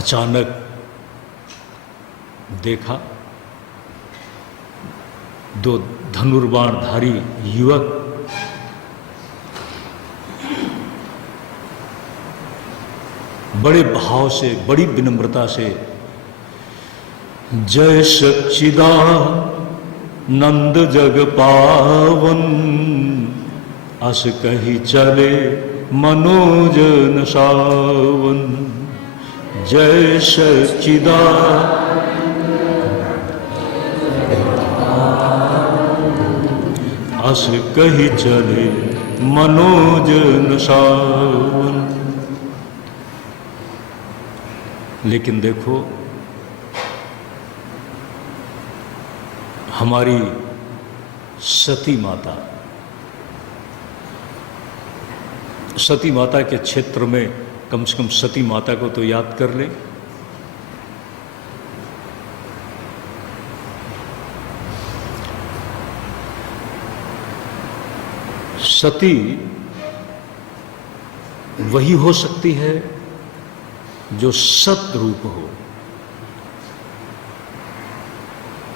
अचानक देखा दो धनुर्बाणधारी युवक बड़े भाव से, बड़ी विनम्रता से जय सच्चिदानंद जग पावन अस कही चले मनोजन सावन। जय सच्चिदानंद अस कही चले मनोजन सावन। लेकिन देखो हमारी सती माता, सती माता के क्षेत्र में कम से कम सती माता को तो याद कर ले। सती वही हो सकती है जो सत्य रूप हो,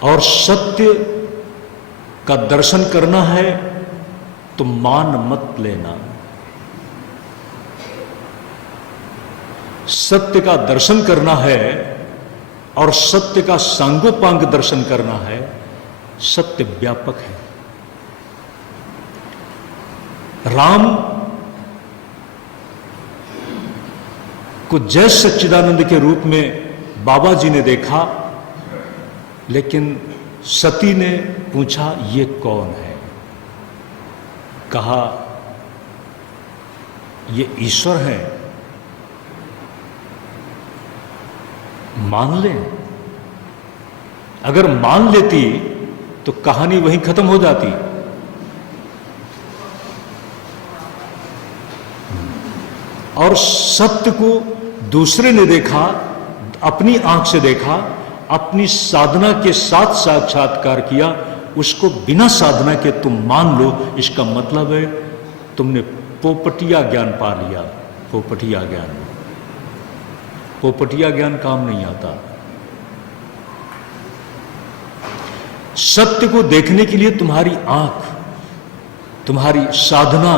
और सत्य का दर्शन करना है तो मान मत लेना। सत्य का दर्शन करना है और सत्य का सांगोपांग दर्शन करना है। सत्य व्यापक है। राम को जय सच्चिदानंद के रूप में बाबा जी ने देखा, लेकिन सती ने पूछा ये कौन है? कहा ये ईश्वर है, मान ले। अगर मान लेती तो कहानी वहीं खत्म हो जाती। और सत्य को दूसरे ने देखा, अपनी आंख से देखा, अपनी साधना के साथ साक्षात्कार किया। उसको बिना साधना के तुम मान लो, इसका मतलब है तुमने पोपटिया ज्ञान पा लिया। पोपटिया ज्ञान, पोपटिया ज्ञान काम नहीं आता। सत्य को देखने के लिए तुम्हारी आंख, तुम्हारी साधना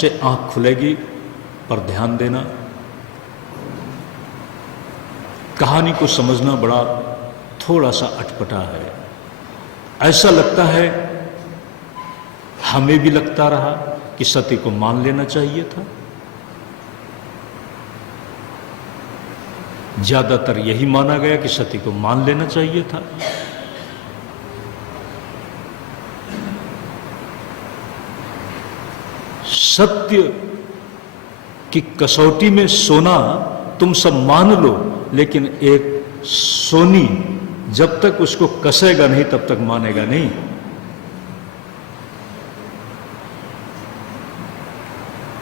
से आंख खुलेगी। पर ध्यान देना, कहानी को समझना बड़ा थोड़ा सा अटपटा है। ऐसा लगता है, हमें भी लगता रहा कि सती को मान लेना चाहिए था। ज्यादातर यही माना गया कि सती को मान लेना चाहिए था। सत्य की कसौटी में सोना तुम सब मान लो, लेकिन एक सोनी जब तक उसको कसेगा नहीं तब तक मानेगा नहीं।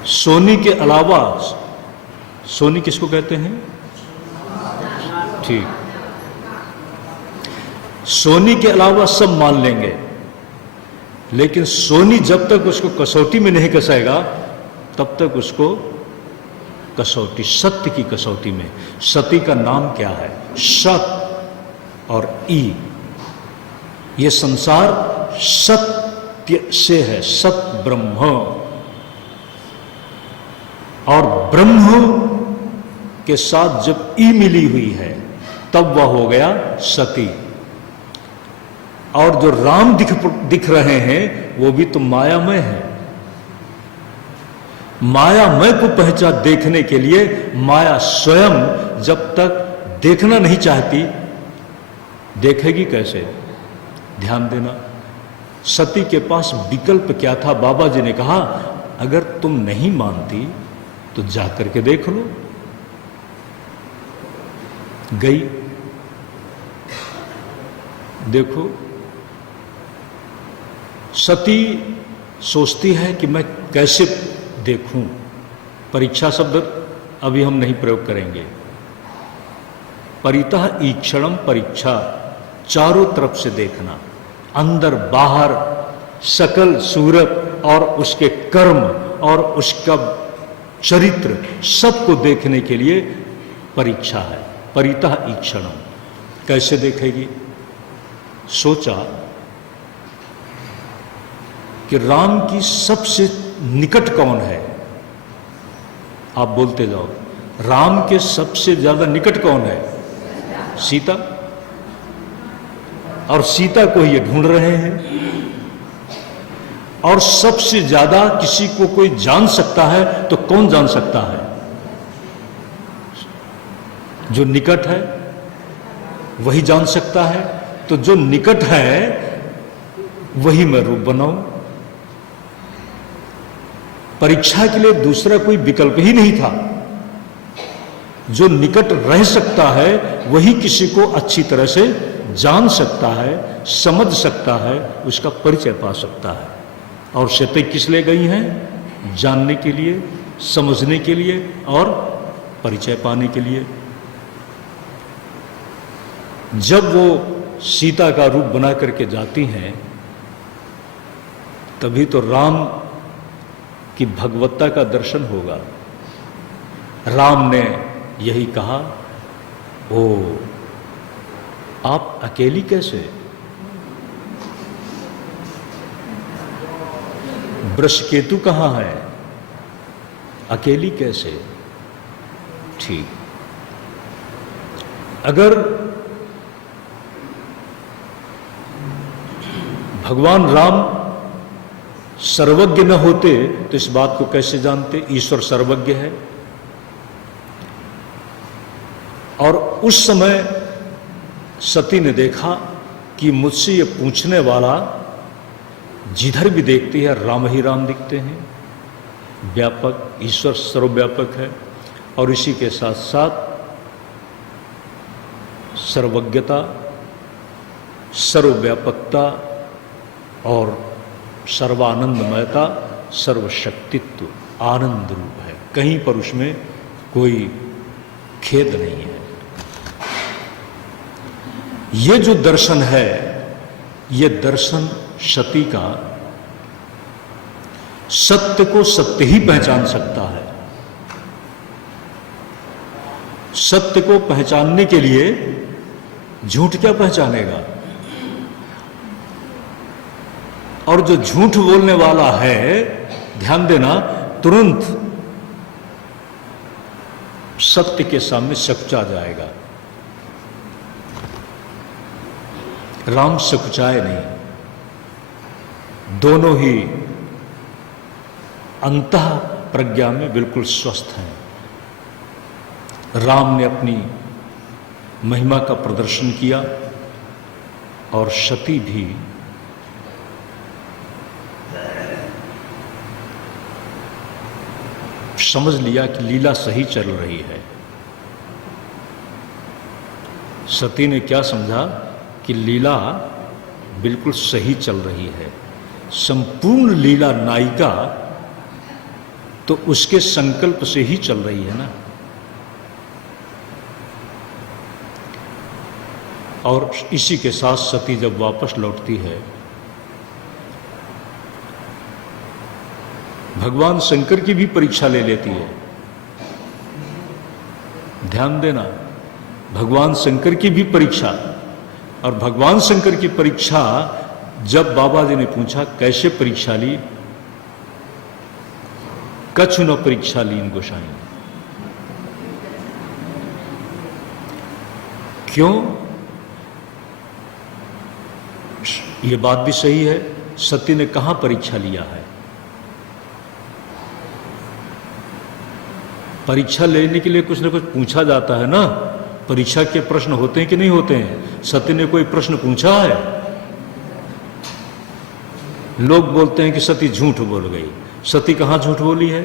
सोनी के अलावा, सोनी किसको कहते हैं? ठीक, सोनी के अलावा सब मान लेंगे, लेकिन सोनी जब तक उसको कसौटी में नहीं कसेगा तब तक उसको कसौटी, सत्य की कसौटी में। सती का नाम क्या है? सत और ई। ये संसार सत्य से है, सत ब्रह्म, और ब्रह्म के साथ जब ई मिली हुई है तब वह हो गया सती। और जो राम दिख रहे हैं वो भी तो मायामय है। मायामय को पहचान देखने के लिए माया स्वयं जब तक देखना नहीं चाहती, देखेगी कैसे? ध्यान देना, सती के पास विकल्प क्या था? बाबा जी ने कहा अगर तुम नहीं मानती तो जाकर के देख लो। गई, देखो सती सोचती है कि मैं कैसे देखूं। परीक्षा शब्द अभी हम नहीं प्रयोग करेंगे। परितः ईक्षणम परीक्षा, चारों तरफ से देखना, अंदर बाहर, सकल सूरत और उसके कर्म और उसका चरित्र सबको देखने के लिए परीक्षा है। परितः ईक्षणम। कैसे देखेगी? सोचा कि राम की सबसे निकट कौन है। आप बोलते जाओ, राम के सबसे ज्यादा निकट कौन है? सीता। और सीता को ये ढूंढ रहे हैं। और सबसे ज्यादा किसी को कोई जान सकता है तो कौन जान सकता है? जो निकट है वही जान सकता है। तो जो निकट है वही मैं रूप बनाऊं। परीक्षा के लिए दूसरा कोई विकल्प ही नहीं था। जो निकट रह सकता है वही किसी को अच्छी तरह से जान सकता है, समझ सकता है, उसका परिचय पा सकता है। और सीता किस लिए गई हैं? जानने के लिए, समझने के लिए और परिचय पाने के लिए। जब वो सीता का रूप बना करके जाती हैं तभी तो राम की भगवत्ता का दर्शन होगा। राम ने यही कहा, ओ आप अकेली कैसे? वृषकेतु कहां है? अकेली कैसे? ठीक, अगर भगवान राम सर्वज्ञ न होते तो इस बात को कैसे जानते? ईश्वर सर्वज्ञ है। और उस समय सती ने देखा कि मुझसे ये पूछने वाला जिधर भी देखती है राम ही राम दिखते हैं। व्यापक, ईश्वर सर्वव्यापक है। और इसी के साथ साथ सर्वज्ञता, सर्वव्यापकता और सर्वानंदमयता, सर्वशक्तित्व, आनंद रूप है। कहीं पर उसमें कोई खेद नहीं है। ये जो दर्शन है, ये दर्शन सती का सत्य को सत्य ही पहचान सकता है। सत्य को पहचानने के लिए झूठ क्या पहचानेगा? और जो झूठ बोलने वाला है, ध्यान देना, तुरंत सत्य के सामने सकुचा जाएगा। राम सकुचाए नहीं, दोनों ही अंतः प्रज्ञा में बिल्कुल स्वस्थ हैं। राम ने अपनी महिमा का प्रदर्शन किया और सती भी समझ लिया कि लीला सही चल रही है। सती ने क्या समझा कि लीला बिल्कुल सही चल रही है। संपूर्ण लीला नायिका तो उसके संकल्प से ही चल रही है ना। और इसी के साथ सती जब वापस लौटती है, भगवान शंकर की भी परीक्षा ले लेती है। ध्यान देना, भगवान शंकर की भी परीक्षा। और भगवान शंकर की परीक्षा जब बाबा जी ने पूछा कैसे परीक्षा ली, कछु न परीक्षा लीन गोसाई। क्यों? ये बात भी सही है, सती ने कहां परीक्षा लिया है? परीक्षा लेने के लिए कुछ न कुछ पूछा जाता है ना। परीक्षा के प्रश्न होते हैं कि नहीं होते हैं? सती ने कोई प्रश्न पूछा है? लोग बोलते हैं कि सती झूठ बोल गई। सती कहां झूठ बोली है?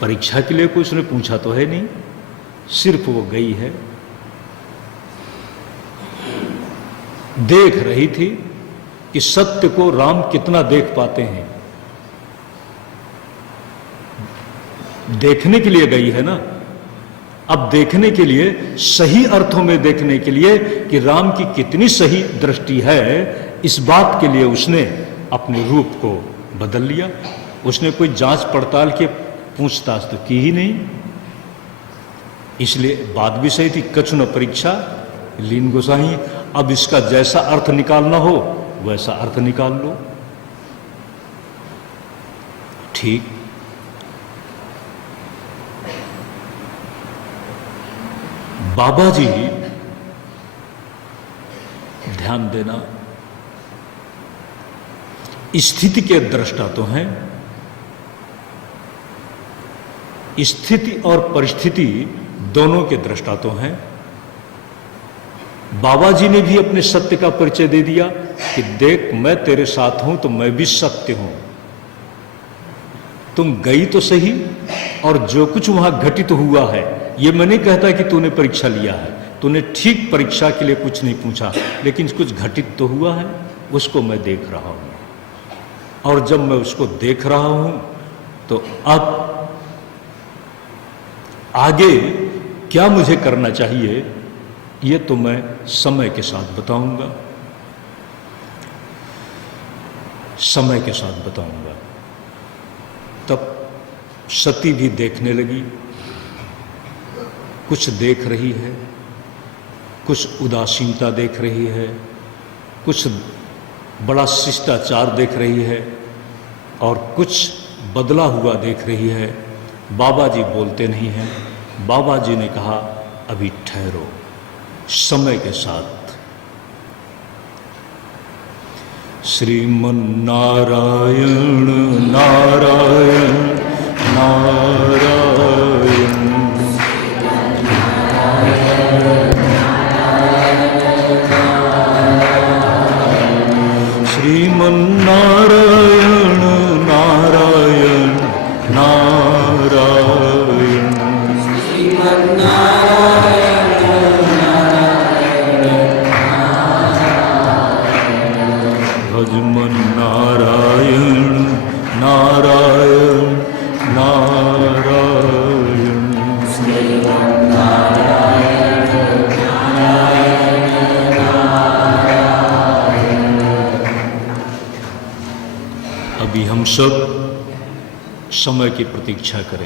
परीक्षा के लिए कोई उसने पूछा तो है नहीं, सिर्फ वो गई है। देख रही थी कि सत्य को राम कितना देख पाते हैं। देखने के लिए गई है ना। अब देखने के लिए, सही अर्थों में देखने के लिए कि राम की कितनी सही दृष्टि है, इस बात के लिए उसने अपने रूप को बदल लिया। उसने कोई जांच पड़ताल के पूछताछ तो की ही नहीं। इसलिए बात भी सही थी, कछु न परीक्षा लीन गोसाई। अब इसका जैसा अर्थ निकालना हो वैसा अर्थ निकाल लो। ठीक, बाबा जी ध्यान देना, स्थिति के दृष्टा तो हैं, स्थिति और परिस्थिति दोनों के दृष्टा तो हैं। बाबा जी ने भी अपने सत्य का परिचय दे दिया कि देख मैं तेरे साथ हूं तो मैं भी सत्य हूं। तुम गई तो सही, और जो कुछ वहां घटित हुआ है, ये मैं नहीं कहता कि तूने परीक्षा लिया है, तूने ठीक परीक्षा के लिए कुछ नहीं पूछा, लेकिन कुछ घटित तो हुआ है, उसको मैं देख रहा हूं। और जब मैं उसको देख रहा हूं तो अब आगे क्या मुझे करना चाहिए ये तो मैं समय के साथ बताऊंगा, समय के साथ बताऊंगा। तब सती भी देखने लगी, कुछ देख रही है, कुछ उदासीनता देख रही है, कुछ बड़ा शिष्टाचार देख रही है, और कुछ बदला हुआ देख रही है। बाबा जी बोलते नहीं हैं। बाबा जी ने कहा अभी ठहरो, समय के साथ। श्रीमन नारायण नारायण नारायण, श्रीमन नारायण नारायण नारायण, श्रीमन नारायण नारायण, भजमन नारायण नारायण नारायण, श्रीमन नारायण नारायण नारायण। अभी हम सब समय की प्रतीक्षा करें।